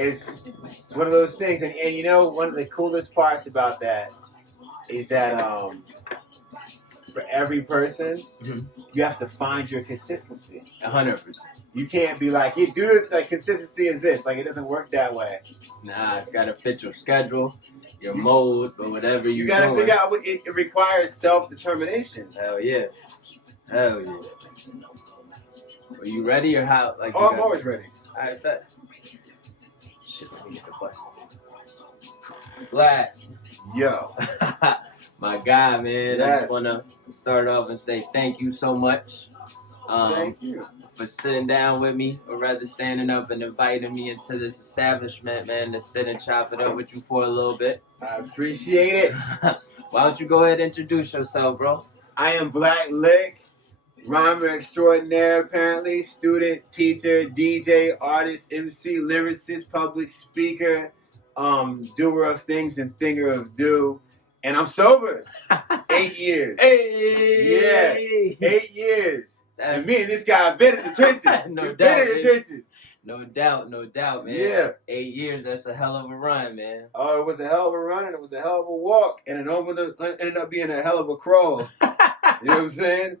it's one of those things. And you know, one of the coolest parts about that is that for every person, you have to find your consistency. 100%. You can't be like, you do this, like consistency is this. Like, it doesn't work that way. Nah, it's got to fit your schedule, your mode, or whatever you got to figure out what it requires self-determination. Hell yeah. Hell yeah. Are you ready or how? Like, I'm always ready. All right, bet. Shit, let me get the question. Black. Yo. My guy, man. Yes. I just want to start off and say thank you so much. Thank you. For sitting down with me, or rather standing up and inviting me into this establishment, man, to sit and chop it up with you for a little bit. I appreciate it. Why don't you go ahead and introduce yourself, bro? I am BlackLiq, rhymer extraordinaire, apparently, student, teacher, DJ, artist, MC, lyricist, public speaker, doer of things and thinger of do. And I'm sober. 8 years. Hey! Yeah, 8 years. And me and this guy have been in the trenches. No doubt, been in the trenches. No doubt, man. Yeah. 8 years, that's a hell of a run, man. Oh, it was a hell of a run, and it was a hell of a walk, and it ended up being a hell of a crawl. You know what I'm saying?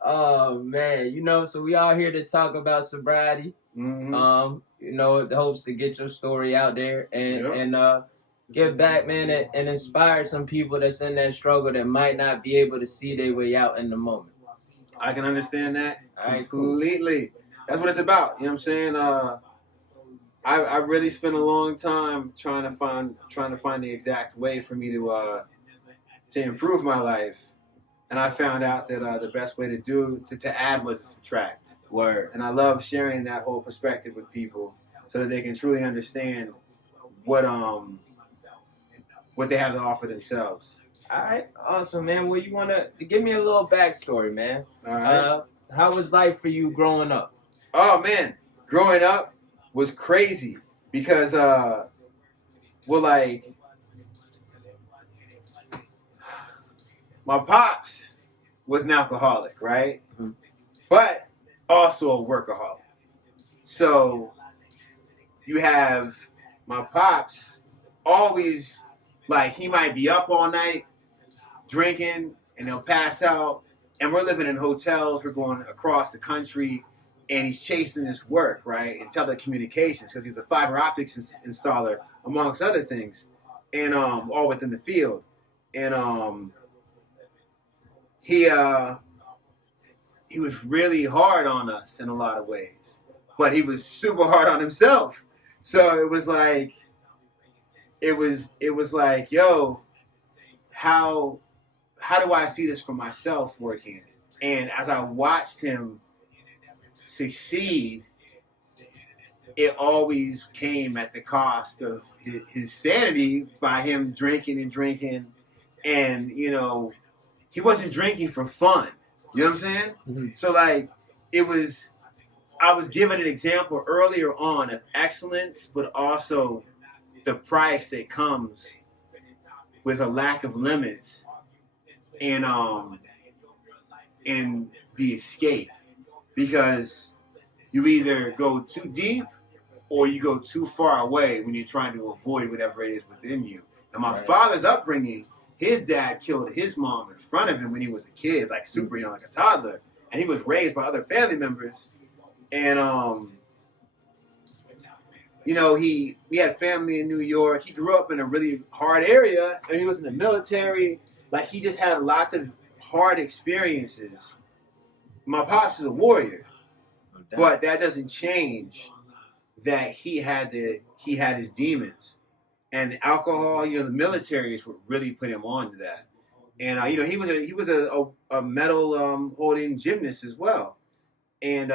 Oh, man. You know, so we all here to talk about sobriety. Mm-hmm. You know, the hopes to get your story out there and give back, man, and inspire some people that's in that struggle that might not be able to see their way out in the moment. I can understand that Cool. completely. That's what it's about. You know what I'm saying? I really spent a long time trying to find the exact way for me to improve my life, and I found out that the best way to add was to subtract. Word. And I love sharing that whole perspective with people so that they can truly understand what they have to offer themselves. All right, awesome, man. Well, you want to give me a little backstory, man. All right. How was life for you growing up? Oh, man. Growing up was crazy because, my pops was an alcoholic, right? Mm-hmm. But also a workaholic. So you have my pops always, like, he might be up all night drinking and he'll pass out, and we're living in hotels, we're going across the country, and he's chasing this work, right, in telecommunications, because he's a fiber optics installer, amongst other things, and all within the field. And he was really hard on us in a lot of ways, but he was super hard on himself. So it was like, yo, how do I see this for myself working? And as I watched him succeed, it always came at the cost of his sanity by him drinking. And, you know, he wasn't drinking for fun. You know what I'm saying? Mm-hmm. So, like, I was given an example earlier on of excellence, but also the price that comes with a lack of limits and the escape, because you either go too deep or you go too far away when you're trying to avoid whatever it is within you. And my father's upbringing, his dad killed his mom in front of him when he was a kid, like super young, like a toddler, and he was raised by other family members. And you know, we had family in New York. He grew up in a really hard area, and he was in the military. Like, he just had lots of hard experiences. My pops is a warrior, but that doesn't change that he had his demons. And alcohol, you know, the military is what really put him on to that. And you know, he was a medal holding gymnast as well. And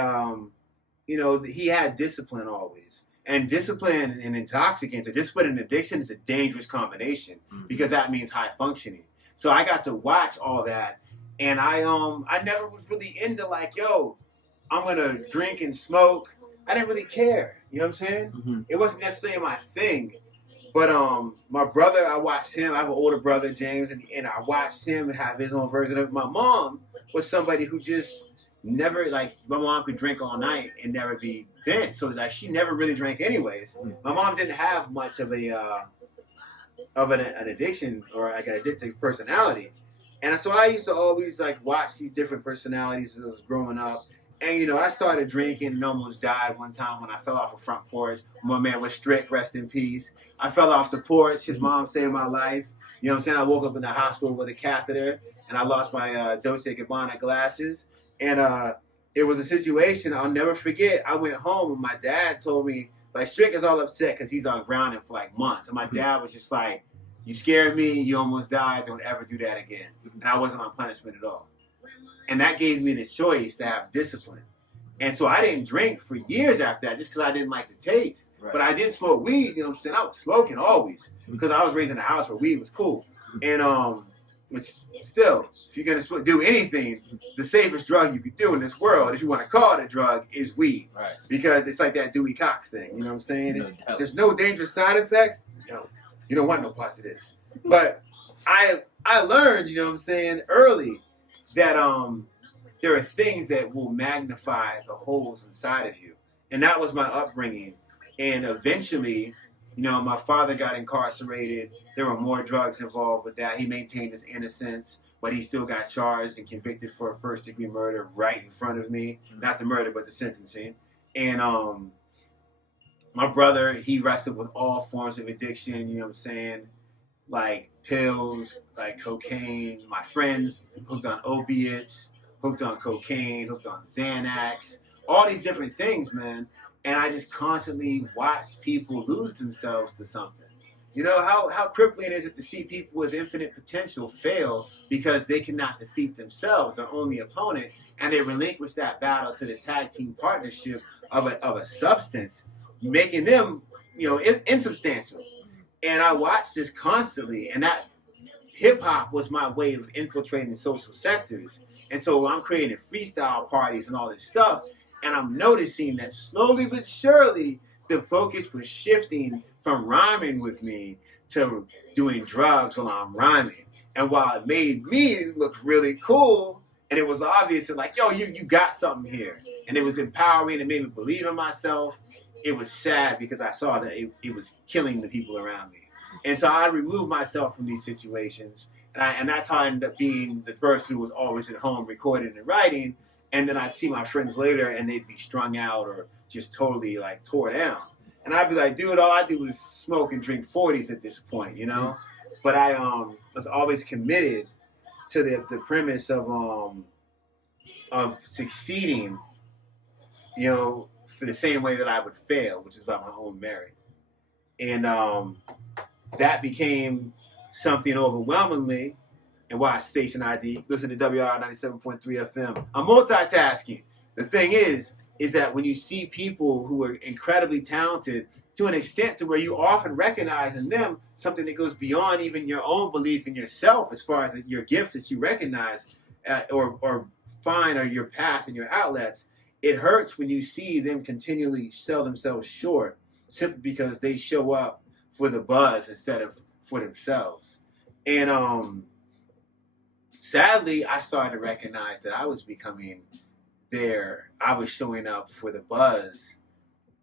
you know, he had discipline always. And discipline and intoxicants, or discipline and addiction, is a dangerous combination, because that means high functioning. So I got to watch all that, and I never was really into, like, yo, I'm gonna drink and smoke. I didn't really care. You know what I'm saying? Mm-hmm. It wasn't necessarily my thing. But my brother, I watched him. I have an older brother, James, and I watched him have his own version of it. My mom was somebody who just never, like, my mom could drink all night and never be bent. So it's like she never really drank anyways. My mom didn't have much of an addiction or like an addictive personality. And so I used to always like watch these different personalities as I was growing up. And, you know, I started drinking and almost died one time when I fell off a front porch. My man was strict, rest in peace. I fell off the porch. His mom saved my life. You know what I'm saying? I woke up in the hospital with a catheter and I lost my Dolce & Gabbana glasses. And it was a situation I'll never forget. I went home and my dad told me, like, Strick is all upset because he's on grounding for like months. And my dad was just like, you scared me, you almost died, don't ever do that again. And I wasn't on punishment at all. And that gave me the choice to have discipline. And so I didn't drink for years after that just because I didn't like the taste. Right. But I did smoke weed, you know what I'm saying? I was smoking always because I was raised in a house where weed was cool. And still, if you're going to do anything, the safest drug you could do in this world, if you want to call it a drug, is weed. Right. Because it's like that Dewey Cox thing, you know what I'm saying? There's no dangerous side effects. No, you don't want no parts of this. But I learned, you know what I'm saying, early that there are things that will magnify the holes inside of you. And that was my upbringing. And eventually, you know, my father got incarcerated. There were more drugs involved with that. He maintained his innocence, but he still got charged and convicted for a first-degree murder right in front of me. Not the murder, but the sentencing. And my brother, he wrestled with all forms of addiction, you know what I'm saying? Like pills, like cocaine. My friends hooked on opiates, hooked on cocaine, hooked on Xanax, all these different things, man. And I just constantly watch people lose themselves to something. You know, how crippling is it to see people with infinite potential fail because they cannot defeat themselves, their only opponent, and they relinquish that battle to the tag team partnership of a substance, making them, you know, insubstantial. And I watched this constantly, and that hip-hop was my way of infiltrating social sectors. And so I'm creating freestyle parties and all this stuff, and I'm noticing that slowly but surely, the focus was shifting from rhyming with me to doing drugs while I'm rhyming. And while it made me look really cool, and it was obvious that like, yo, you got something here. And it was empowering, it made me believe in myself. It was sad because I saw that it was killing the people around me. And so I removed myself from these situations. And that's how I ended up being the person who was always at home recording and writing. And then I'd see my friends later and they'd be strung out or just totally like tore down. And I'd be like, dude, all I do is smoke and drink 40s at this point, you know? But I was always committed to the premise of succeeding, you know, for the same way that I would fail, which is by my own merit. And that became something overwhelmingly. And watch Station ID, listen to WR 97.3 FM. I'm multitasking. The thing is that when you see people who are incredibly talented to an extent to where you often recognize in them something that goes beyond even your own belief in yourself as far as your gifts that you recognize or find or your path and your outlets, it hurts when you see them continually sell themselves short simply because they show up for the buzz instead of for themselves. And sadly, I started to recognize that I was becoming there. I was showing up for the buzz,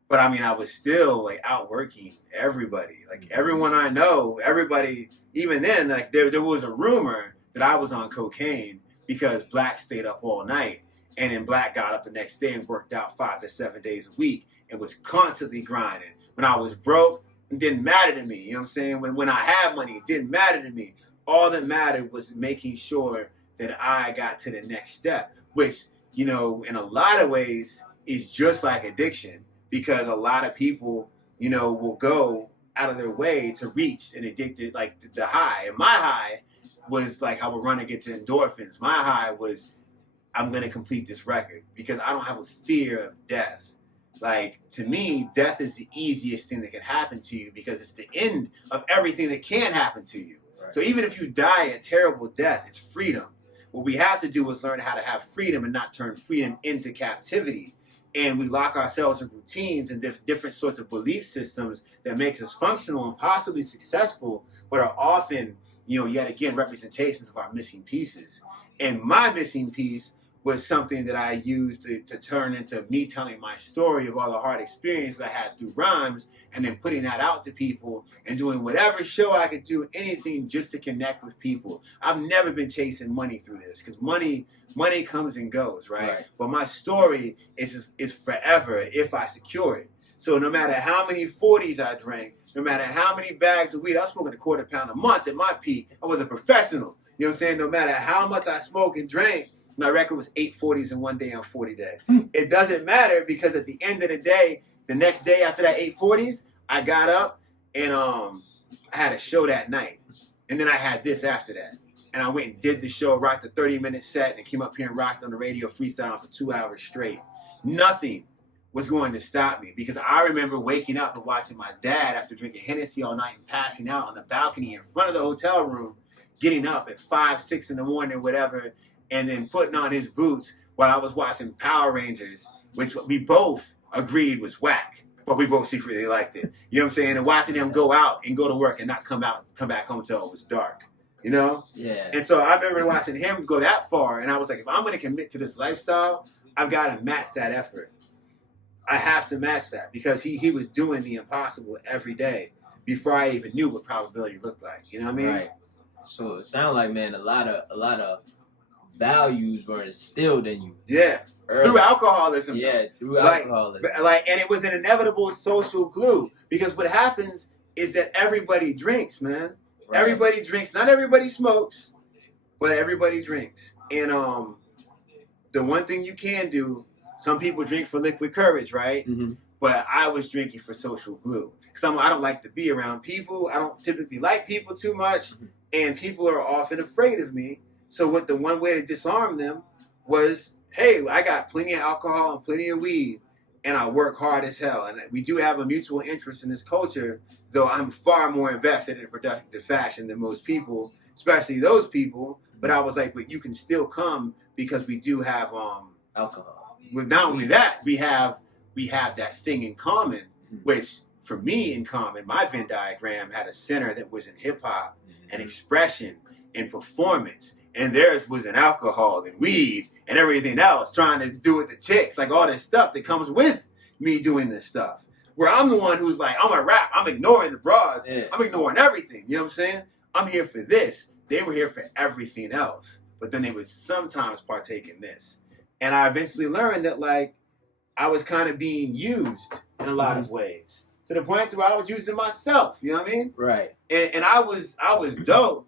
but I mean, I was still like outworking everybody. Like everyone I know, everybody, even then, like there was a rumor that I was on cocaine because Black stayed up all night. And then Black got up the next day and worked out 5 to 7 days a week and was constantly grinding. When I was broke, it didn't matter to me. You know what I'm saying? When I had money, it didn't matter to me. All that mattered was making sure that I got to the next step, which, you know, in a lot of ways is just like addiction because a lot of people, you know, will go out of their way to reach an addicted, like the high. And my high was like how a runner gets endorphins. My high was I'm going to complete this record because I don't have a fear of death. Like, to me, death is the easiest thing that can happen to you because it's the end of everything that can happen to you. So even if you die a terrible death, it's freedom. What we have to do is learn how to have freedom and not turn freedom into captivity. And we lock ourselves in routines and different sorts of belief systems that makes us functional and possibly successful, but are often, you know, yet again, representations of our missing pieces. And my missing piece was something that I used to turn into me telling my story of all the hard experiences I had through rhymes, and then putting that out to people and doing whatever show I could do, anything just to connect with people. I've never been chasing money through this, because money comes and goes, right? But my story is forever if I secure it. So no matter how many 40s I drank, no matter how many bags of weed, I was smoking a quarter pound a month at my peak. I was a professional. You know what I'm saying? No matter how much I smoked and drank, my record was 8 40s in one day on 40 day. It doesn't matter, because at the end of the day, the next day after that 8 40s, I got up and I had a show that night. And then I had this after that. And I went and did the show, rocked a 30-minute set, and came up here and rocked on the radio freestyle for 2 hours straight. Nothing was going to stop me, because I remember waking up and watching my dad after drinking Hennessy all night and passing out on the balcony in front of the hotel room, getting up at 5, 6 in the morning, whatever, and then putting on his boots while I was watching Power Rangers, which we both agreed was whack, but we both secretly liked it. You know what I'm saying? And watching him go out and go to work and not come back home till it was dark. You know? Yeah. And so I remember watching him go that far, and I was like, if I'm going to commit to this lifestyle, I've got to match that effort. I have to match that, because he was doing the impossible every day before I even knew what probability looked like. You know what I mean? Right. So it sounds like, man, a lot of values were instilled in you. Yeah. Early. Through alcoholism. Yeah, through alcoholism. And it was an inevitable social glue, because what happens is that everybody drinks, man. Right. Everybody drinks. Not everybody smokes, but everybody drinks. And the one thing you can do, some people drink for liquid courage, right? Mm-hmm. But I was drinking for social glue, because I don't like to be around people. I don't typically like people too much, and people are often afraid of me. So what the one way to disarm them was, hey, I got plenty of alcohol and plenty of weed, and I work hard as hell. And we do have a mutual interest in this culture, though I'm far more invested in a productive fashion than most people, especially those people. But I was like, but you can still come, because we do have alcohol. Not only that, we have that thing in common, which for me in common, my Venn diagram had a center that was in hip hop and expression and performance. And theirs was in alcohol and weed and everything else, trying to do with the chicks, like all this stuff that comes with me doing this stuff. Where I'm the one who's like, I'm a rap, I'm ignoring the broads, I'm ignoring everything, you know what I'm saying? I'm here for this. They were here for everything else, but then they would sometimes partake in this. And I eventually learned that, like, I was kind of being used in a lot of ways, to the point where I was using myself, you know what I mean? Right. And I was dope.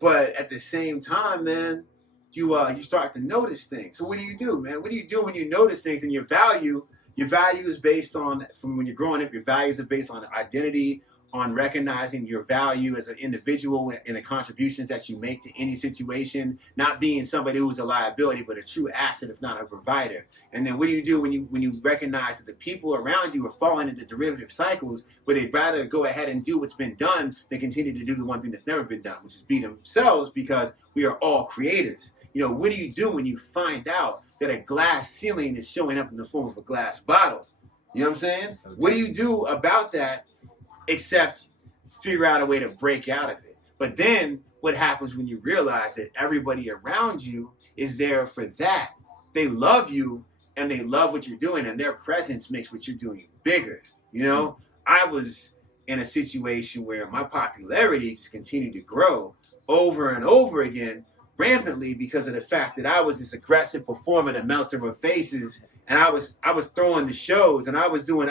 But at the same time, man, you start to notice things. So what do, man? What do you do when you notice things? And your value is based on, from when you're growing up, your values are based on identity, on recognizing your value as an individual and the contributions that you make to any situation, not being somebody who's a liability, but a true asset, if not a provider. And then what do you do when you recognize that the people around you are falling into derivative cycles where they'd rather go ahead and do what's been done than continue to do the one thing that's never been done, which is be themselves, because we are all creators. You know, what do you do when you find out that a glass ceiling is showing up in the form of a glass bottle? You know what I'm saying? What do you do about that except figure out a way to break out of it? But then what happens when you realize that everybody around you is there for that? They love you and they love what you're doing, and their presence makes what you're doing bigger. You know, I was in a situation where my popularity just continued to grow over and over again, rampantly, because of the fact that I was this aggressive performer that melts over faces, and I was throwing the shows, and I was doing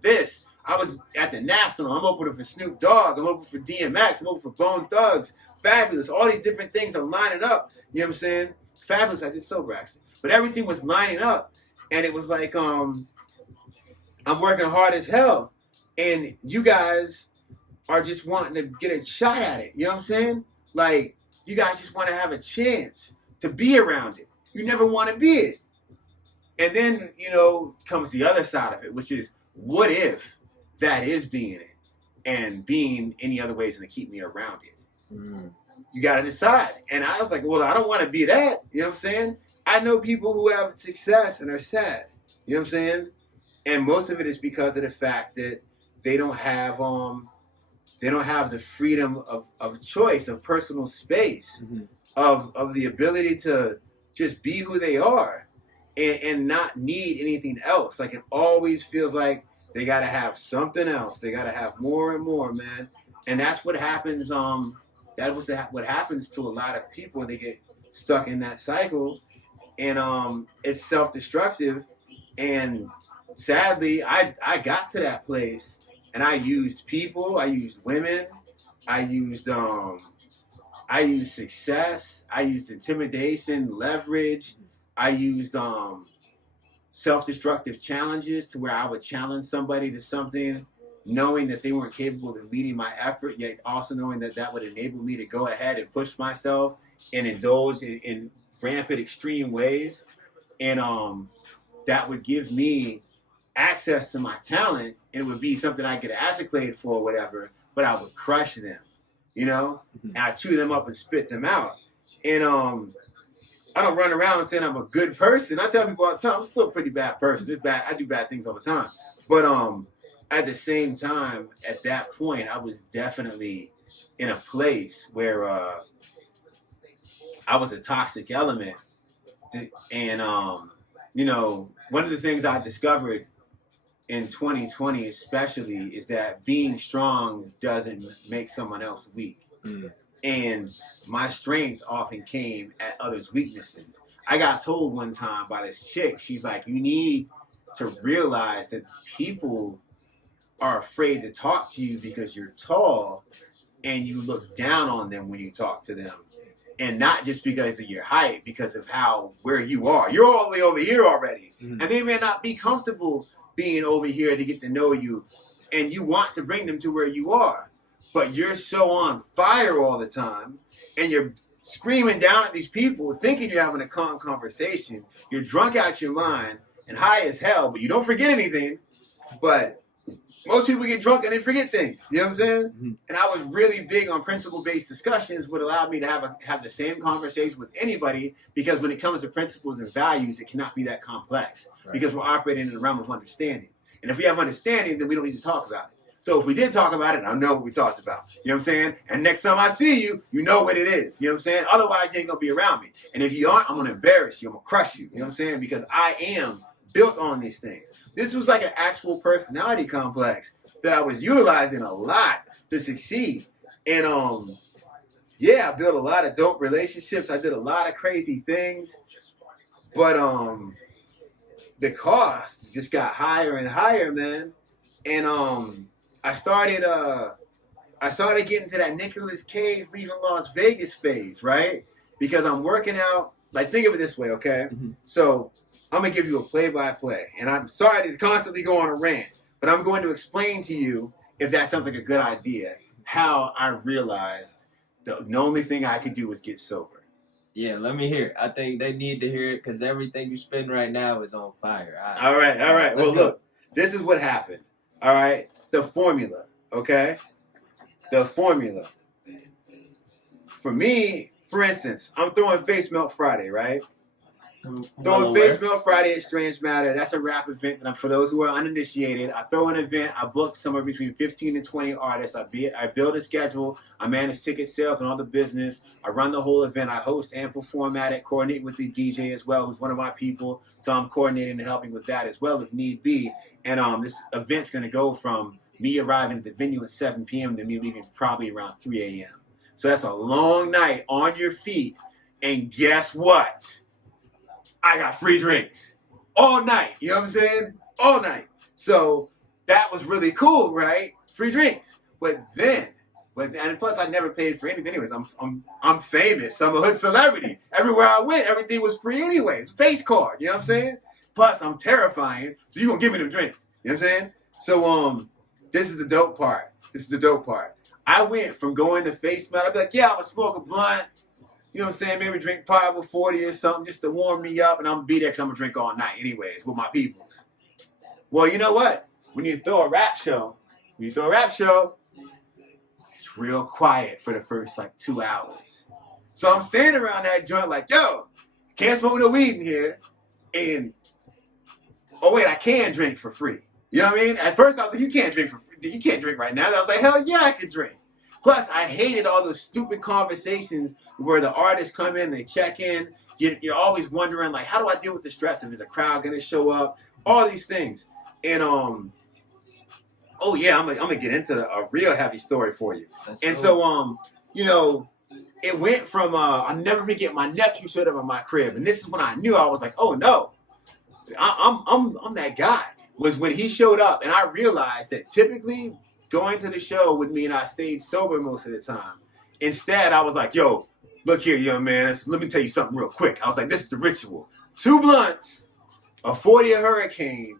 this. I was at the National. I'm opening for Snoop Dogg. I'm opening for DMX. I'm opening for Bone Thugs. Fabulous. All these different things are lining up. You know what I'm saying? Fabulous. I did sober, actually. But everything was lining up, and it was like, I'm working hard as hell, and you guys are just wanting to get a shot at it. You know what I'm saying? Like, you guys just want to have a chance to be around it. You never want to be it. And then, you know, comes the other side of it, which is, what if that is being it, and being any other ways than to keep me around it? You got to decide. And I was like, well, I don't want to be that. You know what I'm saying? I know people who have success and are sad. You know what I'm saying? And most of it is because of the fact that they don't have the freedom of choice, of personal space, of the ability to just be who they are and not need anything else. Like it always feels like they gotta have something else. They gotta have more and more, man. And that's what happens. That was what happens to a lot of people. They get stuck in that cycle, and it's self-destructive. And sadly, I got to that place, and I used people, I used women, I used success, I used intimidation, leverage, I used self-destructive challenges to where I would challenge somebody to something, knowing that they weren't capable of meeting my effort, yet also knowing that that would enable me to go ahead and push myself and indulge in rampant extreme ways. And that would give me access to my talent, and it would be something I get accolade for or whatever, but I would crush them, you know? And I chew them up and spit them out. And I don't run around saying I'm a good person. I tell people all the time, I'm still a pretty bad person. It's bad. I do bad things all the time. But at the same time, at that point, I was definitely in a place where I was a toxic element. And, you know, one of the things I discovered in 2020 especially is that being strong doesn't make someone else weak. And my strength often came at others' weaknesses. I got told one time by this chick, she's like, you need to realize that people are afraid to talk to you because you're tall and you look down on them when you talk to them. And not just because of your height, because of where you are. You're all the way over here already. And they may not be comfortable being over here to get to know you. And you want to bring them to where you are. But you're so on fire all the time. And you're screaming down at these people thinking you're having a calm conversation. You're drunk out your mind and high as hell, but you don't forget anything. But most people get drunk and they forget things. You know what I'm saying? And I was really big on principle-based discussions, would allow me to have the same conversation with anybody, because when it comes to principles and values, it cannot be that complex, because we're operating in the realm of understanding. And if we have understanding, then we don't need to talk about it. So if we did talk about it, I know what we talked about. You know what I'm saying? And next time I see you, you know what it is. You know what I'm saying? Otherwise, you ain't going to be around me. And if you aren't, I'm going to embarrass you. I'm going to crush you. You know what I'm saying? Because I am built on these things. This was like an actual personality complex that I was utilizing a lot to succeed. And I built a lot of dope relationships. I did a lot of crazy things. But the cost just got higher and higher, man. And I started getting to that Nicolas Cage leaving Las Vegas phase, right? Because I'm working out. Like, think of it this way, okay? So I'm going to give you a play-by-play. And I'm sorry to constantly go on a rant, but I'm going to explain to you, if that sounds like a good idea, how I realized the only thing I could do was get sober. Yeah, let me hear it. I think they need to hear it, because everything you spin right now is on fire. All right. Well, look, this is what happened. All right? The formula, okay? The formula. For me, for instance, I'm throwing Face Melt Friday, right? Throwing Face Melt Friday at Strange Matter. That's a rap event. And for those who are uninitiated, I throw an event. I book somewhere between 15 and 20 artists. I build a schedule. I manage ticket sales and all the business. I run the whole event. I host and perform at it. Coordinate with the DJ as well, who's one of my people. So I'm coordinating and helping with that as well if need be. And this event's going to go from me arriving at the venue at 7 p.m. to me leaving probably around 3 a.m. So that's a long night on your feet. And guess what? I got free drinks all night. You know what I'm saying? All night. So that was really cool, right? Free drinks. And plus I never paid for anything anyways. I'm famous. I'm a hood celebrity. Everywhere I went, everything was free anyways. Face card. You know what I'm saying? Plus I'm terrifying. So you gonna give me them drinks. You know what I'm saying? So this is the dope part. I went from going to Face Melt. I'd be like, yeah, I'm gonna smoke a blunt. You know what I'm saying? Maybe drink 5 or 40 or something just to warm me up, and I'm going to be there because I'm going to drink all night anyways with my peoples. Well, you know what? When you throw a rap show, it's real quiet for the first, 2 hours. So I'm standing around that joint like, yo, can't smoke no weed in here. And, oh, wait, I can drink for free. You know what I mean? At first, I was like, you can't drink right now. And I was like, hell yeah, I can drink. Plus, I hated all those stupid conversations where the artists come in, they check in, you're always wondering, like, how do I deal with the stress? And is a crowd going to show up? All these things. And, oh, yeah, I'm gonna get into a real heavy story for you. So, you know, it went from, I'll never forget, my nephew showed up at my crib. And this is when I knew, I was like, oh, no, I'm that guy. Was when he showed up, and I realized that typically going to the show would mean I stayed sober most of the time. Instead, I was like, yo, look here, young man, let me tell you something real quick. I was like, this is the ritual. 2 blunts, a 40 of Hurricane,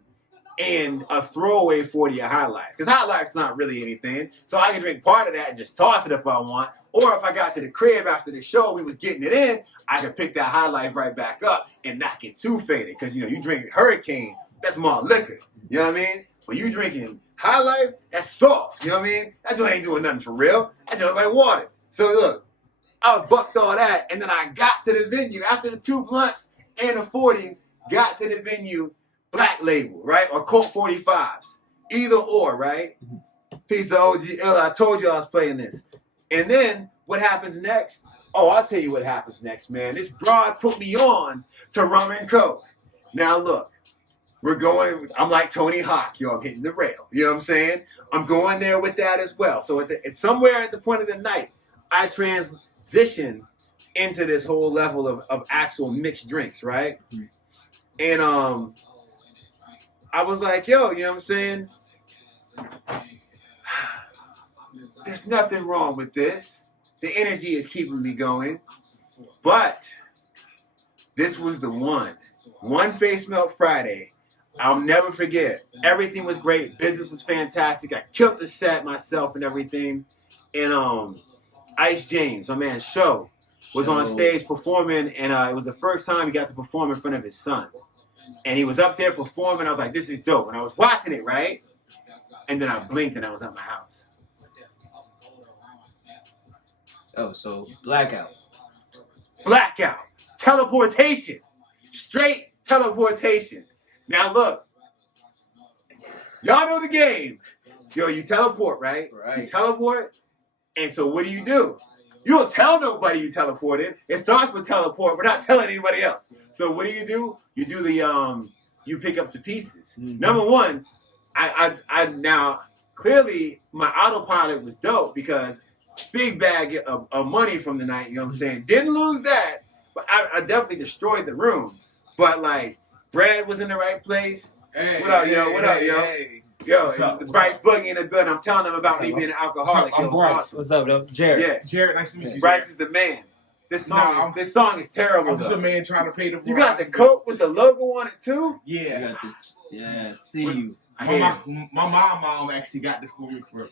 and a throwaway 40 of High Life. Because High Life's not really anything. So I can drink part of that and just toss it if I want. Or if I got to the crib after the show, we was getting it in, I could pick that High Life right back up and not get too faded. Because, you know, you drink Hurricane, that's more liquor. You know what I mean? When you drinking High Life, that's soft. You know what I mean? That just ain't doing nothing for real. That just like water. So look, I bucked all that, and then I got to the venue after the 2 blunts and the 40s, got to the venue, Black Label, right? Or Colt 45s. Either or, right? Piece of OG ill. I told you I was playing this. And then what happens next? Oh, I'll tell you what happens next, man. This broad put me on to rum and coke. Now look, we're going, I'm like Tony Hawk, yo, I'm hitting the rail. You know what I'm saying? I'm going there with that as well. So it's somewhere at the point of the night, I transition into this whole level of actual mixed drinks, right? And I was like, yo, you know what I'm saying? There's nothing wrong with this. The energy is keeping me going. But this was the one. One Face Melt Friday. I'll never forget. Everything was great. Business was fantastic. I killed the set myself and everything. And Ice James, my man Show, was on stage performing, and it was the first time he got to perform in front of his son. And he was up there performing. I was like, this is dope. And I was watching it, right? And then I blinked and I was at my house. Oh, so blackout. Blackout. Teleportation. Straight teleportation. Now look. Y'all know the game. Yo, you teleport, right? You teleport. And so what do? You don't tell nobody you teleported. It starts with teleport. We're not telling anybody else. So what do? You do the you pick up the pieces. Number one, I now clearly my autopilot was dope because big bag of money from the night, you know what I'm saying? Didn't lose that, but I definitely destroyed the room. But like bread was in the right place. Hey, what up, yo? What up, yo? Hey. Yo, Bryce Boogie in the building. I'm telling them about me being an alcoholic. I'm Bryce. Awesome. What's up, though? Jared. Yeah. Jared, nice to meet you. Bryce is the man. This song is terrible. I'm just a man trying to pay the. You got the coat with the logo on it too? Yeah. Yeah. See you. My mom actually got this for me for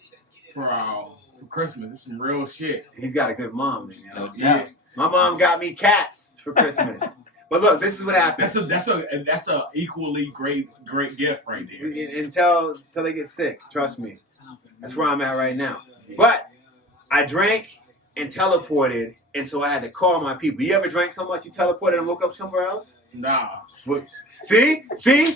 Christmas. This is some real shit. He's got a good mom, man. Yeah. My mom got me cats for Christmas. But look, this is what happens. That's a equally great gift right there. Until they get sick, trust me. That's where I'm at right now. But I drank and teleported, and so I had to call my people. You ever drank so much you teleported and woke up somewhere else? Nah. See? Yeah.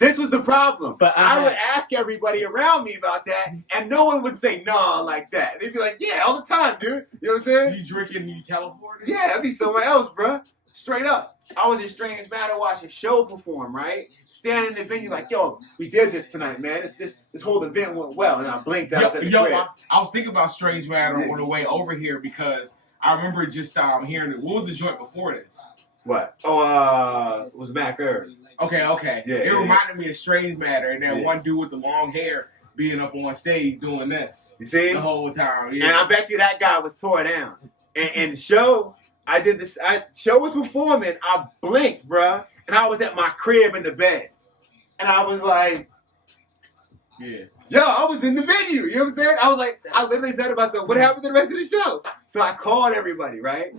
This was the problem. But I would ask everybody around me about that, and no one would say nah like that. They'd be like, yeah, all the time, dude. You know what I'm saying? You drinking and you teleported? Yeah, I'd be somewhere else, bruh. Straight up. I was in Strange Matter watching Show perform, right? Standing in the venue like, yo, we did this tonight, man. This whole event went well. And I blinked out at the crib. I was thinking about Strange Matter on the way over here because I remember just hearing it. What was the joint before this? What? Oh, it was Mac Irv. Okay. Yeah, it reminded me of Strange Matter and that one dude with the long hair being up on stage doing this. You see? The whole time. Yeah. And I bet you that guy was tore down. And Show... I did this. Show was performing. I blinked, bruh, and I was at my crib in the bed, and I was like, "Yeah, yo, I was in the venue." You know what I'm saying? I was like, I literally said to myself, "What happened to the rest of the show?" So I called everybody, right?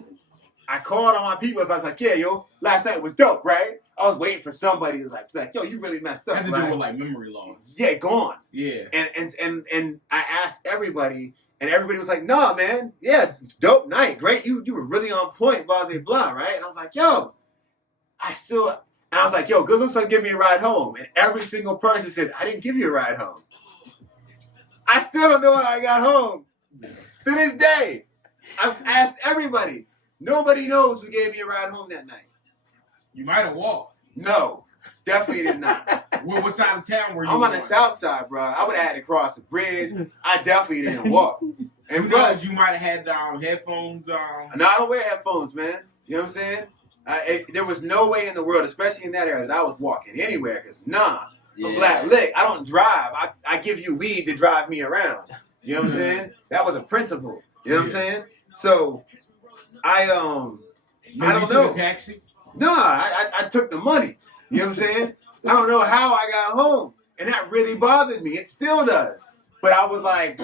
I called on my people. So I was like, "Yeah, yo, last night was dope, right?" I was waiting for somebody to like, "Yo, you really messed up." Had to do with like memory loss. Yeah, gone. Yeah. And I asked everybody. And everybody was like, nah, man, yeah, dope night, great. You were really on point, blah, blah, blah, right? And I was like, yo, and I was like, yo, good looks like give me a ride home. And every single person said, I didn't give you a ride home. I still don't know how I got home. To this day, I've asked everybody. Nobody knows who gave me a ride home that night. You might have walked. No, definitely did not. What side of town were you I'm on the south side, bro. I would have had to cross the bridge. I definitely didn't walk. And plus, you might have had headphones. No, I don't wear headphones, man. You know what I'm saying? There was no way in the world, especially in that area, that I was walking anywhere. Because, I'm BlackLiq. I don't drive. I give you weed to drive me around. You know what I'm saying? That was a principle. You know what I'm saying? So, I don't know. A taxi? No, I took the money. You know what I'm saying? I don't know how I got home. And that really bothered me. It still does. But I was like,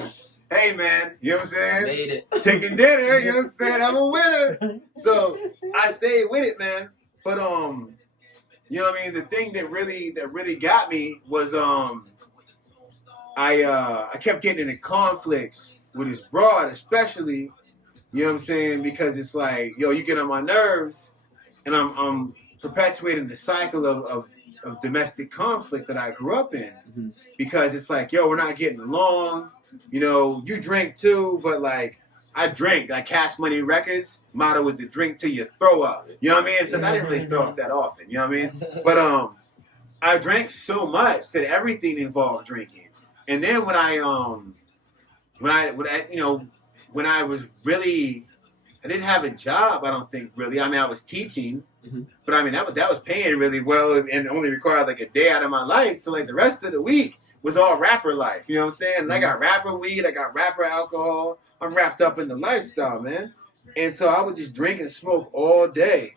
hey, man, you know what I'm saying? Made it. Chicken dinner, you know what I'm saying? I'm a winner. So I stayed with it, man. But, you know what I mean? The thing that really got me was I kept getting into conflicts with his broad, especially, you know what I'm saying? Because it's like, yo, you get on my nerves, and I'm perpetuating the cycle of domestic conflict that I grew up in. Mm-hmm. Because it's like, yo, we're not getting along. You know, you drink too, but like, I drink. Like Cash Money Records motto was to drink till you throw up. You know what I mean? So I didn't really throw up that often. You know what I mean? But I drank so much that everything involved drinking. And then when I was really, I didn't have a job. I don't think really. I mean, I was teaching, but I mean that was paying really well, and only required like a day out of my life. So like the rest of the week was all rapper life. You know what I'm saying? And I got rapper weed. I got rapper alcohol. I'm wrapped up in the lifestyle, man. And so I would just drink and smoke all day,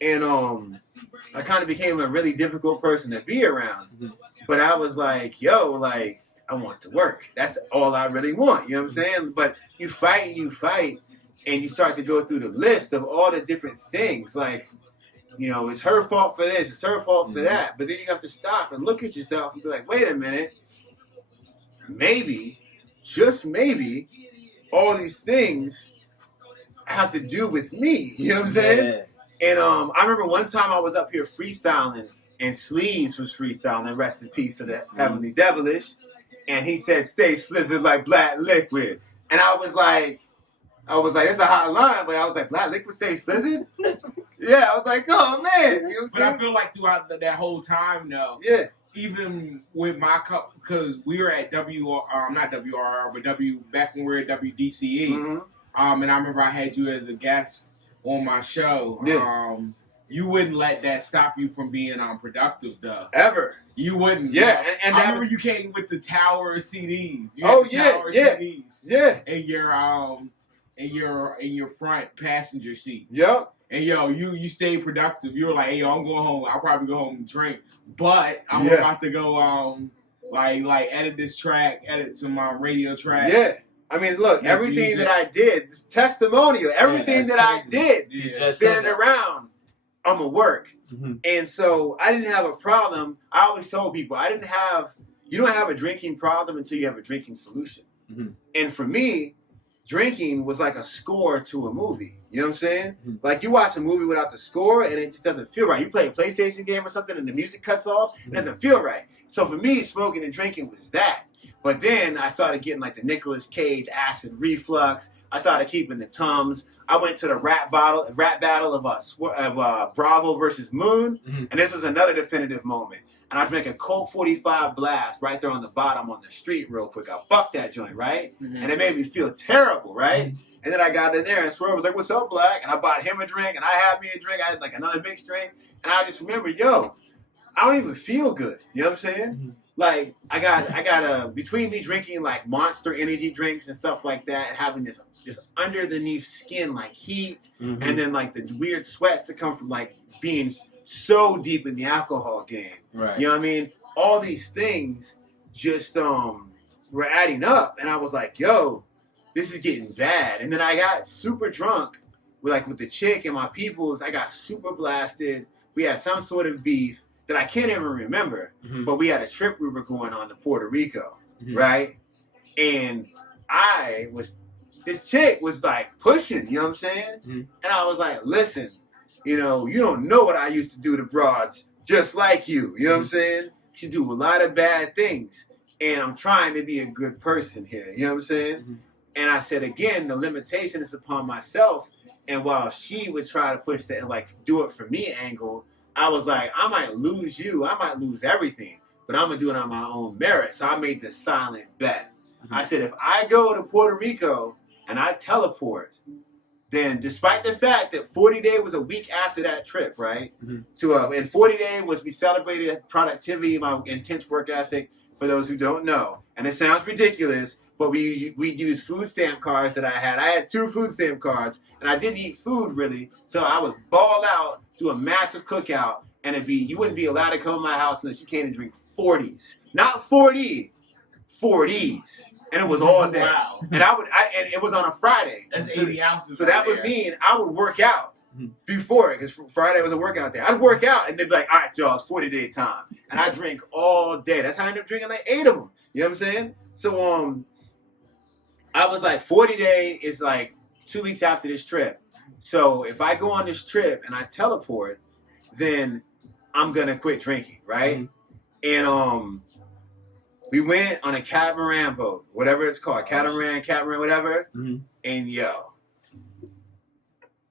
and I kind of became a really difficult person to be around. But I was like, yo, like, I want to work. That's all I really want. You know what I'm saying? But you fight, and you start to go through the list of all the different things. Like, you know, it's her fault for this. It's her fault for that. But then you have to stop and look at yourself and be like, wait a minute. Maybe, just maybe, all these things have to do with me. You know what I'm saying? Yeah. And I remember one time I was up here freestyling, and Sleeves was freestyling. Rest in peace to the Heavenly Devilish. And he said, stay slizzard like Black Liquid. And I was like, it's a hot line, but I was like, Black Liquid stay slizzard? Yeah, I was like, oh man. You know what I'm saying? But I feel like throughout that whole time, though, even with my cup, because we were at not WRR, but back when we were at WDCE, and I remember I had you as a guest on my show. Yeah. You wouldn't let that stop you from being productive, though. Ever. You wouldn't. Yeah. And I remember you came with the Tower CDs. CDs. Yeah. And your front passenger seat. Yep. And yo, you stayed productive. You were like, hey, yo, I'm going home. I'll probably go home and drink. But I'm about to go like edit this track, edit some radio tracks. Yeah. I mean, look, everything that I did, this testimonial, everything that I did, sitting around, I'm gonna work. And so I didn't have a problem. I always told people you don't have a drinking problem until you have a drinking solution. And for me, drinking was like a score to a movie. You know what I'm saying? Like you watch a movie without the score and it just doesn't feel right. You play a PlayStation game or something and the music cuts off, it doesn't feel right. So for me, smoking and drinking was that. But then I started getting like the Nicolas Cage acid reflux. I started keeping the Tums. I went to the rap battle of Bravo versus Moon, and this was another definitive moment. And I was making a Colt 45 blast right there on the bottom on the street real quick. I bucked that joint, right? And it made me feel terrible, right? And then I got in there and Swerve was like, what's up, Black? And I bought him a drink, and I had me a drink. I had like another mixed drink. And I just remember, yo, I don't even feel good. You know what I'm saying? Like, I got between me drinking like Monster energy drinks and stuff like that, and having this underneath skin like heat, and then like the weird sweats that come from like being so deep in the alcohol game. Right. You know what I mean? All these things just were adding up, and I was like, yo, this is getting bad. And then I got super drunk with the chick and my peoples. I got super blasted. We had some sort of beef that I can't even remember, but we had a trip we were going on to Puerto Rico, right? And this chick was like pushing, you know what I'm saying? And I was like, listen, you know, you don't know what I used to do to broads just like you know what I'm saying? She do a lot of bad things, and I'm trying to be a good person here, you know what I'm saying? And I said, again, the limitation is upon myself. And while she would try to push that, like, do it for me angle, I was like, I might lose you. I might lose everything. But I'm going to do it on my own merit. So I made the silent bet. I said, if I go to Puerto Rico and I teleport, then despite the fact that 40 Day was a week after that trip, right? And 40 Day was we celebrated productivity, my intense work ethic, for those who don't know. And it sounds ridiculous, but we used food stamp cards that I had. I had 2 food stamp cards, and I didn't eat food really, so I would ball out, do a massive cookout, and you wouldn't be allowed to come to my house unless you came and drink 40s. Not 40, 40s. And it was all day. Wow. And and it was on a Friday. That's 80 ounces. So that would mean I would work out before it, because Friday was a workout day. I'd work out, and they'd be like, all right, y'all, it's 40 Day time. And I drink all day. That's how I ended up drinking like 8 of them. You know what I'm saying? So I was like, 40 Day is like 2 weeks after this trip. So if I go on this trip and I teleport, then I'm going to quit drinking, right? And we went on a catamaran boat, whatever it's called, catamaran, whatever. And yo,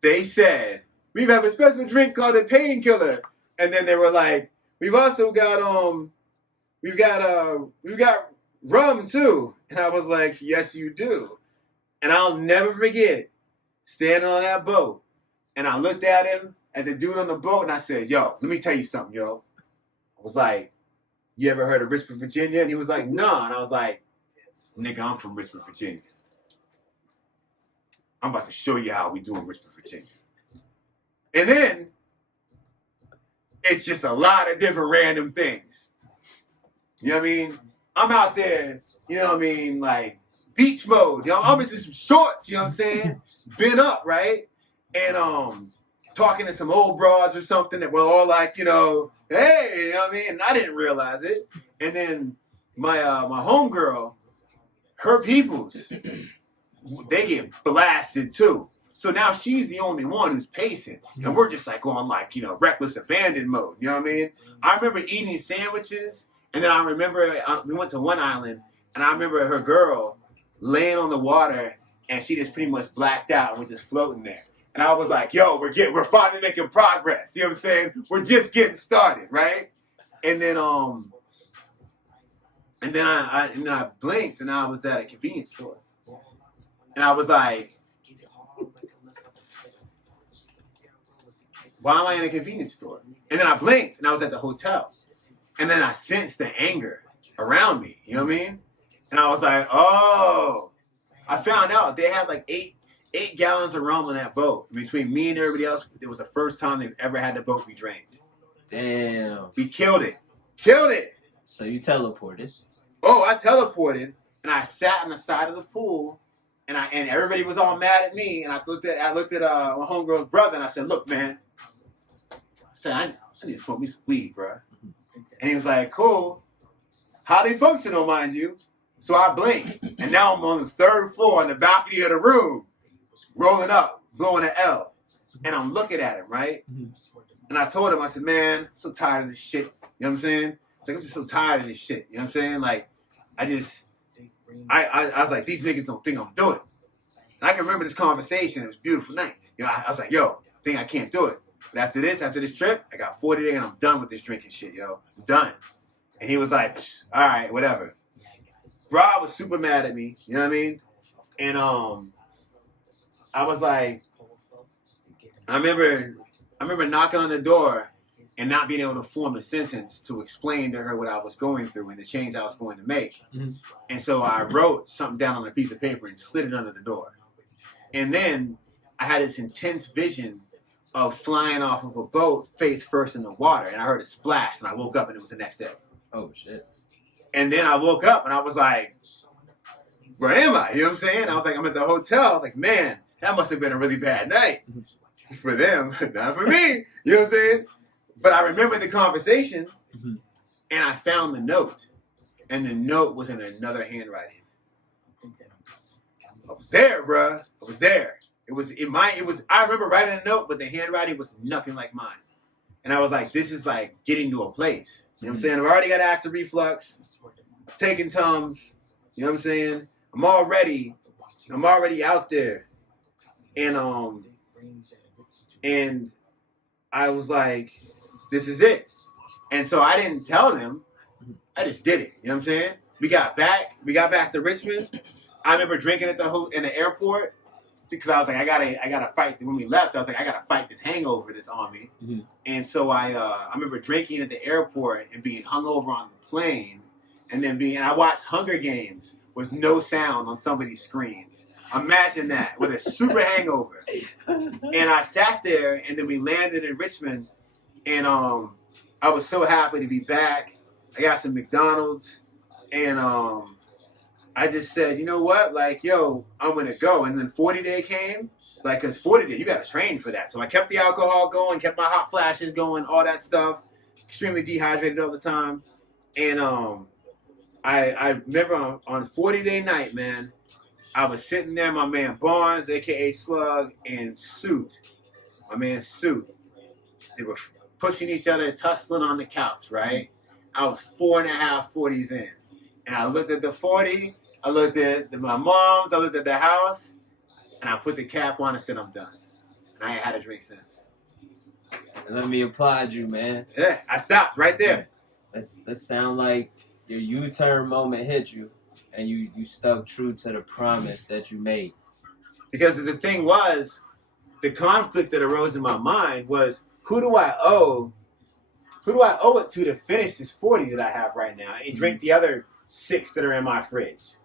they said, we have a special drink called a painkiller. And then they were like, we've also got we've got rum too. And I was like, yes, you do. And I'll never forget standing on that boat. And I looked at him, at the dude on the boat, and I said, yo, let me tell you something, yo. I was like, you ever heard of Richmond, Virginia? And he was like, no. And I was like, nigga, I'm from Richmond, Virginia. I'm about to show you how we do in Richmond, Virginia. And then it's just a lot of different random things. You know what I mean? I'm out there, you know what I mean, like beach mode. You know, I'm in some shorts, you know what I'm saying? Been up, right? And talking to some old broads or something that were all like, you know, hey, you know what I mean? And I didn't realize it. And then my homegirl, her peoples, they get blasted too. So now she's the only one who's pacing. And we're just like going like, you know, reckless abandon mode. You know what I mean? I remember eating sandwiches. And then I remember we went to one island. And I remember her girl laying on the water. And she just pretty much blacked out and was just floating there. And I was like, yo, we're finally making progress. You know what I'm saying? We're just getting started, right? And then I blinked and I was at a convenience store. And I was like, why am I in a convenience store? And then I blinked and I was at the hotel. And then I sensed the anger around me. You know what I mean? And I was like, oh. I found out they had like eight gallons of rum on that boat. Between me and everybody else, it was the first time they've ever had the boat be drained. Damn. We killed it. Killed it. So you teleported. Oh, I teleported. And I sat on the side of the pool. And everybody was all mad at me. And I looked at my homegirl's brother and I said, look, man. I said, I need to smoke me some weed, bro. And he was like, cool. Highly functional, mind you. So I blinked. And now I'm on the 3rd floor on the balcony of the room. Rolling up, blowing an L. And I'm looking at him, right? And I told him, I said, man, I'm so tired of this shit. You know what I'm saying? It's like, I'm just so tired of this shit. You know what I'm saying? Like, I was like, these niggas don't think I'm doing it. And I can remember this conversation. It was a beautiful night. You know, I was like, yo, I think I can't do it. But after this trip, I got 40 days and I'm done with this drinking shit, yo. I'm done. And he was like, all right, whatever. Rob was super mad at me. You know what I mean? And I was like, I remember knocking on the door and not being able to form a sentence to explain to her what I was going through and the change I was going to make. And so I wrote something down on a piece of paper and slid it under the door. And then I had this intense vision of flying off of a boat face first in the water. And I heard a splash and I woke up and it was the next day. Oh, shit. And then I woke up and I was like, where am I? You know what I'm saying? I was like, I'm at the hotel. I was like, man, that must have been a really bad night. For them, not for me. You know what I'm saying? But I remember the conversation and I found the note. And the note was in another handwriting. I was there, bruh. I was there. I remember writing a note, but the handwriting was nothing like mine. And I was like, this is like getting to a place. You know what I'm saying? I've already got acid reflux, taking Tums. You know what I'm saying? I'm already I'm already out there. And I was like, this is it. And so I didn't tell them. I just did it. You know what I'm saying? We got back to Richmond. I remember drinking at in the airport because I was like, I gotta fight. When we left, I was like, I gotta fight this hangover that's on me. Mm-hmm. And so I remember drinking at the airport and being hungover on the plane, and I watched Hunger Games with no sound on somebody's screen. Imagine that with a super hangover. And I sat there, and then we landed in Richmond, and I was so happy to be back. I got some McDonald's, and I just said, you know what, like, yo, I'm gonna go. And then 40 day came, like, cause 40 day, you gotta train for that. So I kept the alcohol going, kept my hot flashes going, all that stuff. Extremely dehydrated all the time, and I remember on 40 day night, man. I was sitting there, my man Barnes, a.k.a. Slug, and Suit. My man Suit. They were pushing each other, tussling on the couch, right? I was 4.5 40s in. And I looked at the 40, I looked at my mom's, I looked at the house, and I put the cap on and said, I'm done. And I ain't had a drink since. And let me applaud you, man. Yeah, I stopped right there. That sound like your U-turn moment hit you. And you stuck true to the promise that you made. Because the thing was, the conflict that arose in my mind was, who do I owe it to finish this 40 that I have right now and drink the other 6 that are in my fridge?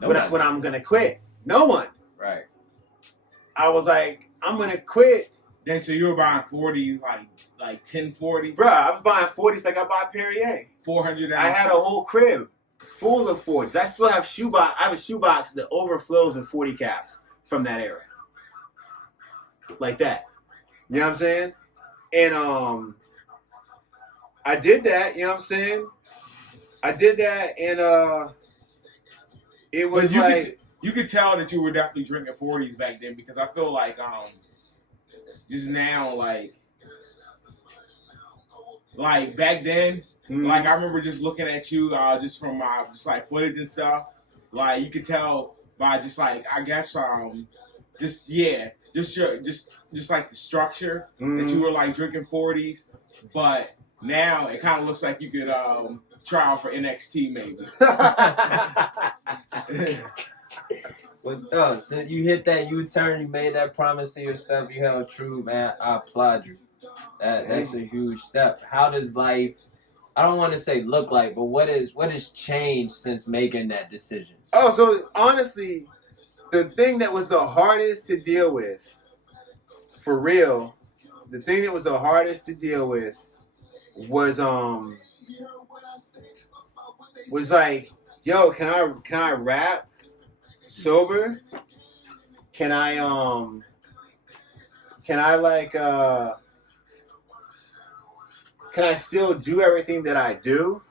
When I'm going to quit? No one. Right. I was like, I'm going to quit. Then so you were buying 40s, like 1040? Bro, I was buying 40s like I bought Perrier. 400 ounces. I had a whole crib full of 40s. I still have I have a shoebox that overflows with 40 caps from that era. Like that. You know what I'm saying? And I did that, you know what I'm saying? I did that, and it was you could tell that you were definitely drinking 40s back then, because I feel like just now, like back then, like I remember just looking at you just from just like footage and stuff. Like you could tell by just like, I guess just like the structure that you were like drinking 40s. But now it kind of looks like you could try out for NXT maybe. Well, so you hit that U-turn, you made that promise to yourself, you held true, man. I applaud you. That's a huge step. How does life, I don't want to say look like, but what has changed since making that decision? Oh, so honestly, the thing that was the hardest to deal with, for real, the thing that was the hardest to deal with was like, yo, can I rap sober? Can I still do everything that I do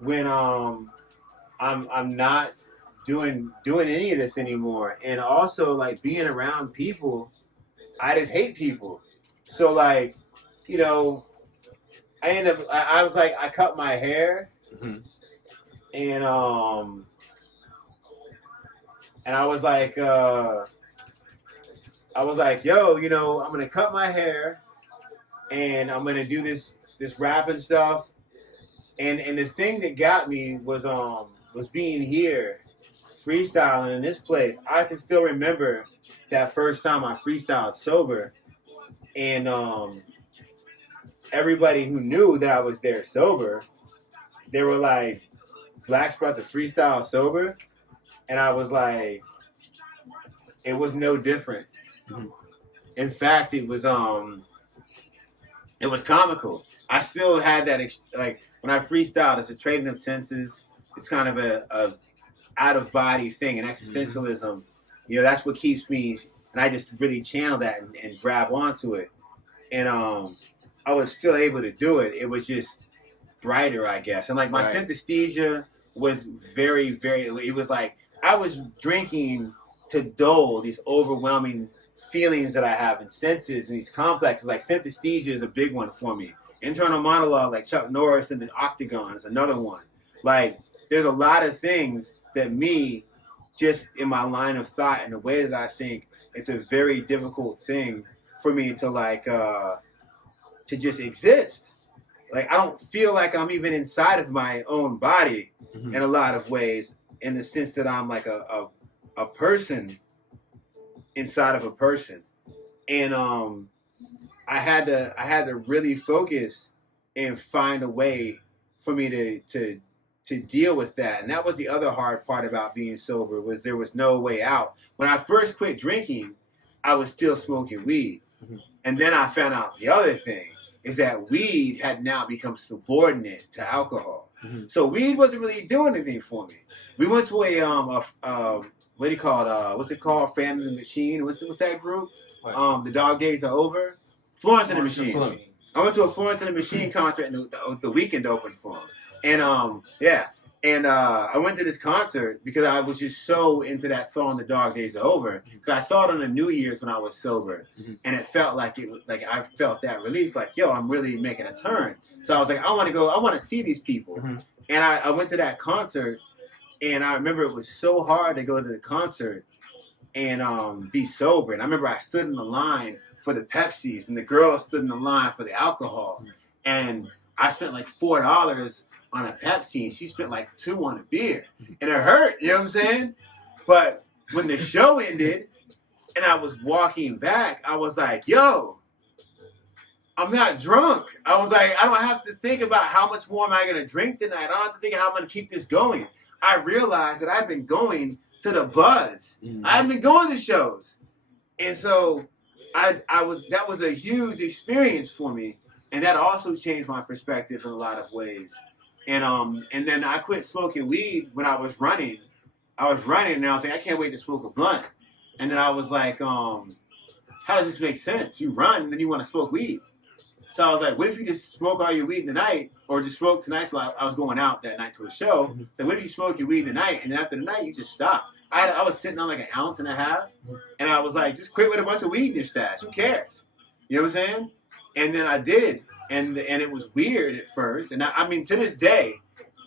when I'm not doing any of this anymore? And also, like, being around people, I just hate people. So, like, you know, I was like, I cut my hair, and I was like, yo, you know, I'm gonna cut my hair, and I'm gonna do this rapping stuff, and the thing that got me was being here, freestyling in this place. I can still remember that first time I freestyled sober, and everybody who knew that I was there sober, they were like, Black's about to freestyle sober, and I was like, it was no different. In fact, it was comical. I still had that, like, when I freestyled, it's a trading of senses. It's kind of a out of body thing, an existentialism. You know, that's what keeps me, and I just really channel that and grab onto it. And I was still able to do it. It was just brighter, I guess. And like my synesthesia was very, very, it was like I was drinking to dull these overwhelming feelings that I have and senses and these complexes. Like synesthesia is a big one for me. Internal monologue, like Chuck Norris and the Octagon, is another one. Like, there's a lot of things that me just in my line of thought and the way that I think, it's a very difficult thing for me to like to just exist. Like I don't feel like I'm even inside of my own body in a lot of ways, in the sense that I'm like a person inside of a person. And I had to really focus and find a way for me to deal with that. And that was the other hard part about being sober, was there was no way out. When I first quit drinking, I was still smoking weed. And then I found out the other thing is that weed had now become subordinate to alcohol. So weed wasn't really doing anything for me. We went to what do you call it? What's it called? Family and the Machine. What's that group? The Dog Days Are Over. Florence and the Machine. I went to a Florence and the Machine concert, and the weekend opened for them. And yeah. And I went to this concert because I was just so into that song, "The Dog Days Are Over," because I saw it on the New Year's when I was sober, and it felt like I felt that relief, like, yo, I'm really making a turn. So I was like, I want to see these people, and I went to that concert, and I remember it was so hard to go to the concert and be sober. And I remember I stood in the line for the Pepsis, and the girls stood in the line for the alcohol, and I spent like $4 on a Pepsi, and she spent like $2 on a beer. And it hurt, you know what I'm saying? But when the show ended and I was walking back, I was like, yo, I'm not drunk. I was like, I don't have to think about how much more am I going to drink tonight. I don't have to think of how I'm going to keep this going. I realized that I've been going to the buzz. I've been going to shows. And so that was a huge experience for me. And that also changed my perspective in a lot of ways. And then I quit smoking weed when I was running. I was running, and I was like, I can't wait to smoke a blunt. And then I was like, how does this make sense? You run, and then you want to smoke weed. So I was like, what if you just smoke all your weed in the night, or just smoke tonight? So I was going out that night to a show. So what if you smoke your weed in the night, and then after the night, you just stop? I was sitting on like 1.5 ounces, and I was like, just quit with a bunch of weed in your stash. Who cares? You know what I'm saying? And then I did. And it was weird at first. And I mean, to this day,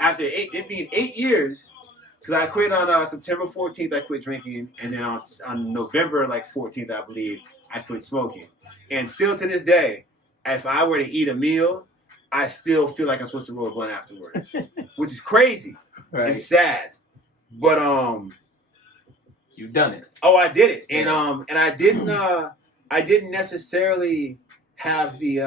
after it being 8 years, because I quit on September 14th, I quit drinking. And then on November 14th, I believe, I quit smoking. And still to this day, if I were to eat a meal, I still feel like I'm supposed to roll a blunt afterwards, which is crazy and sad. But you've done it. Oh, I did it, and I didn't necessarily have the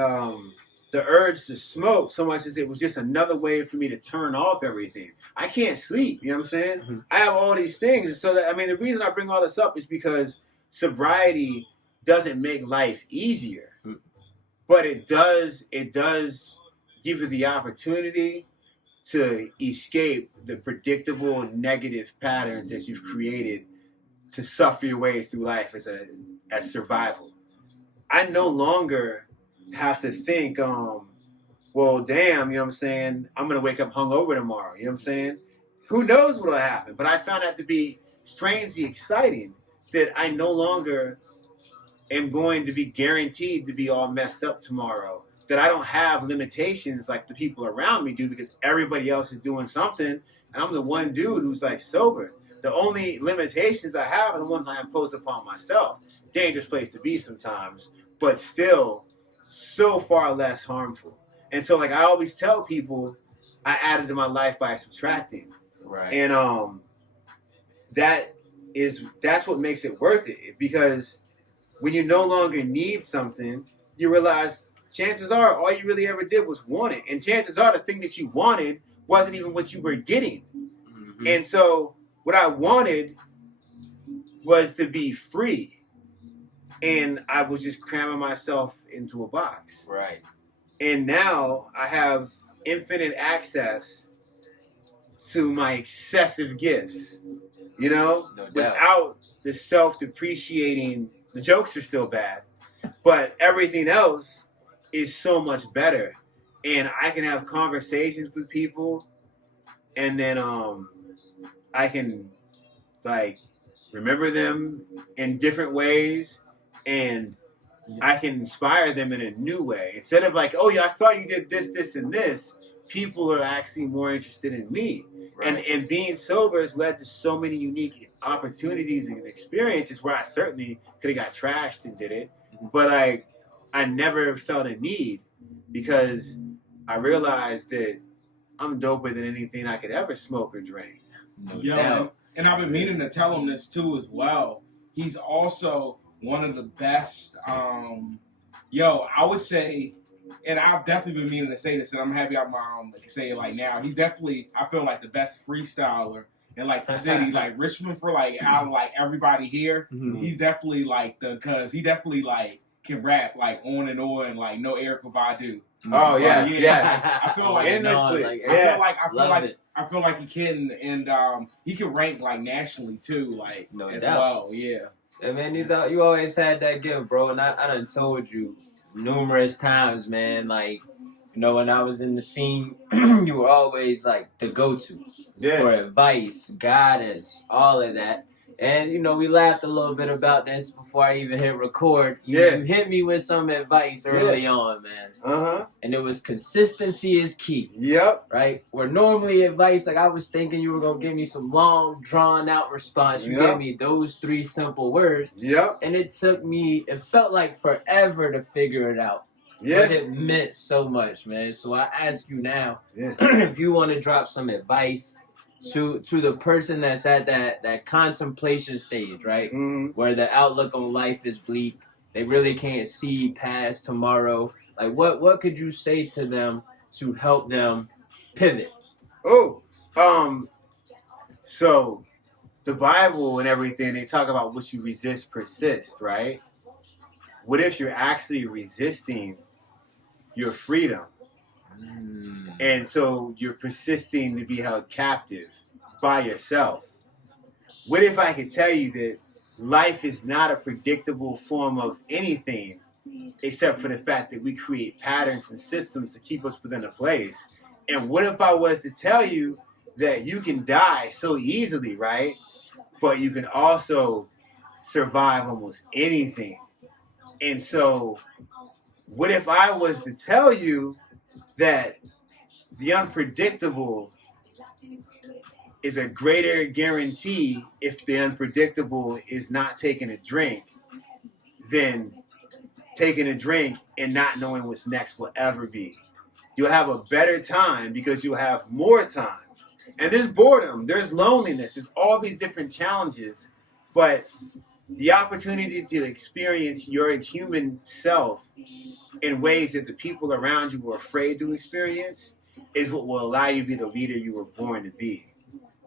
urge to smoke so much as it was just another way for me to turn off everything. I can't sleep, you know what I'm saying? I have all these things, and so the reason I bring all this up is because sobriety doesn't make life easier, but it does give you the opportunity to escape the predictable negative patterns that you've created to suffer your way through life as survival. I no longer have to think, well, damn, you know what I'm saying, I'm going to wake up hungover tomorrow, you know what I'm saying? Who knows what will happen? But I found that to be strangely exciting, that I no longer am going to be guaranteed to be all messed up tomorrow, that I don't have limitations like the people around me do because everybody else is doing something, and I'm the one dude who's like sober. The only limitations I have are the ones I impose upon myself. Dangerous place to be sometimes, but still so far less harmful. And so I always tell people, I added to my life by subtracting. Right. And that's what makes it worth it, because when you no longer need something, you realize chances are all you really ever did was want it. And chances are the thing that you wanted wasn't even what you were getting. And so what I wanted was to be free. And I was just cramming myself into a box. Right. And now I have infinite access to my excessive gifts, you know, without the self-depreciating. The jokes are still bad, but everything else is so much better. And I can have conversations with people, and then I can remember them in different ways, and I can inspire them in a new way. Instead of like, oh yeah, I saw you did this, this, and this. People are actually more interested in me. Right. And being sober has led to so many unique opportunities and experiences where I certainly could have got trashed and did it. But I never felt a need because I realized that I'm doper than anything I could ever smoke or drink. No doubt. And I've been meaning to tell him this too as well. He's also one of the best, I would say, and I've definitely been meaning to say this, and I'm happy I'm say it like now. He's definitely, I feel like, the best freestyler in like the city, like Richmond for like out of like everybody here. Mm-hmm. He's definitely like because he definitely like can rap like on and on, like no Erykah Badu. Oh yeah. I feel like endlessly. I feel like he can, and he can rank like nationally too, like no as doubt. well. Yeah. And man, you always had that gift, bro. And I done told you numerous times, man. Like, when I was in the scene, you were always like the go-to for advice, guidance, all of that. And, we laughed a little bit about this before I even hit record. You hit me with some advice early on, man. Uh-huh. And it was consistency is key. Yep. Right? Where normally advice, like I was thinking you were going to give me some long, drawn-out response. You gave me those 3 simple words. Yep. And it felt like forever to figure it out. Yeah. But it meant so much, man. So I ask you now, if you want to drop some advice to the person that's at that contemplation stage, right? Mm-hmm. Where the outlook on life is bleak. They really can't see past tomorrow. Like, what could you say to them to help them pivot? So the Bible and everything, they talk about what you resist persists, right? What if you're actually resisting your freedom? And so you're persisting to be held captive by yourself. What if I could tell you that life is not a predictable form of anything except for the fact that we create patterns and systems to keep us within a place? And what if I was to tell you that you can die so easily, right? But you can also survive almost anything. And so what if I was to tell you that the unpredictable is a greater guarantee if the unpredictable is not taking a drink than taking a drink and not knowing what's next will ever be? You'll have a better time because you'll have more time. And there's boredom, there's loneliness, there's all these different challenges, but the opportunity to experience your human self in ways that the people around you were afraid to experience is what will allow you to be the leader you were born to be.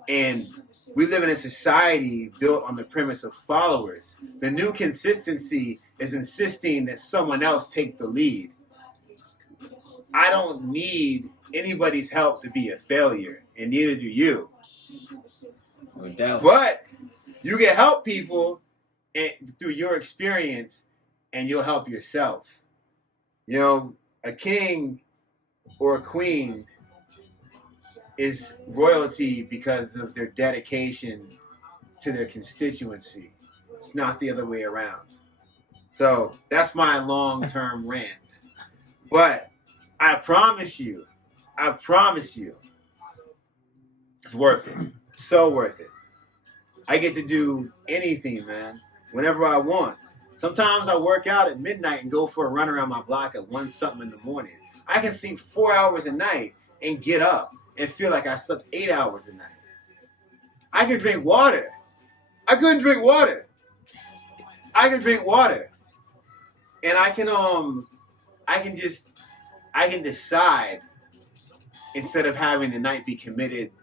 And we live in a society built on the premise of followers. The new consistency is insisting that someone else take the lead. I don't need anybody's help to be a failure, and neither do you. No doubt. But you can help people through your experience, and you'll help yourself. A king or a queen is royalty because of their dedication to their constituency. It's not the other way around. So that's my long-term rant. But I promise you, it's worth it. So worth it. I get to do anything, man, whenever I want. Sometimes I work out at midnight and go for a run around my block at 1-something in the morning. I can sleep 4 hours a night and get up and feel like I slept 8 hours a night. I can drink water. I couldn't drink water. I can drink water. And I can decide instead of having the night be committed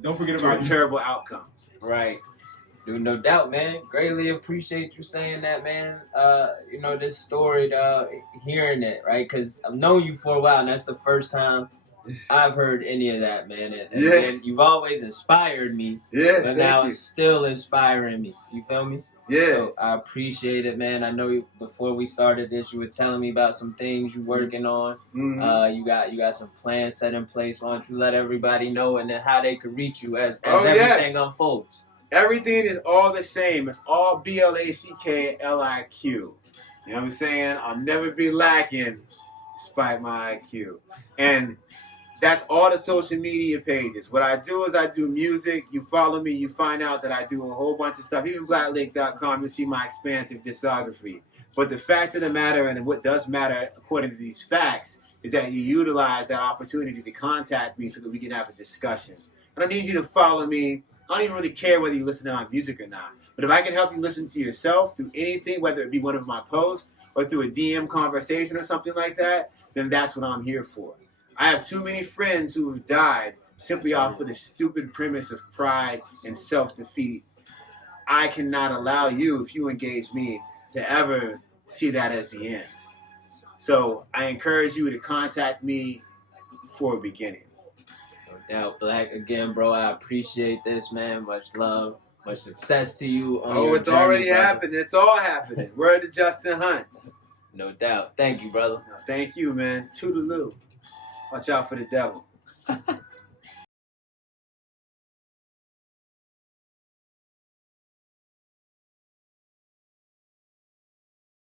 Don't forget about a terrible outcome. Right. Dude, no doubt, man. Greatly appreciate you saying that, man. This story, hearing it, right? Because I've known you for a while, and that's the first time I've heard any of that, man. And you've always inspired me. Yeah. But now it's still inspiring me. You feel me? Yeah. So I appreciate it, man. I know before we started this, you were telling me about some things you're working on. Mm-hmm. You got some plans set in place. Why don't you let everybody know and then how they can reach you as everything unfolds? Everything is all the same. It's all BlackLiq. You know what I'm saying? I'll never be lacking despite my IQ. And that's all the social media pages. What I do is I do music. You follow me, you find out that I do a whole bunch of stuff. Even BlackLiq.com, you'll see my expansive discography. But the fact of the matter, and what does matter according to these facts, is that you utilize that opportunity to contact me so that we can have a discussion. I don't need you to follow me. I don't even really care whether you listen to my music or not. But if I can help you listen to yourself through anything, whether it be one of my posts or through a DM conversation or something like that, then that's what I'm here for. I have too many friends who have died simply off of the stupid premise of pride and self-defeat. I cannot allow you, if you engage me, to ever see that as the end. So I encourage you to contact me for a beginning. No doubt, Black. Again, bro, I appreciate this, man. Much love, much success to you on your it's journey, already brother. happening. It's all happening. Word to Justin Hunt. No doubt. Thank you, brother. No, thank you, man. Toodaloo. Watch out for the devil.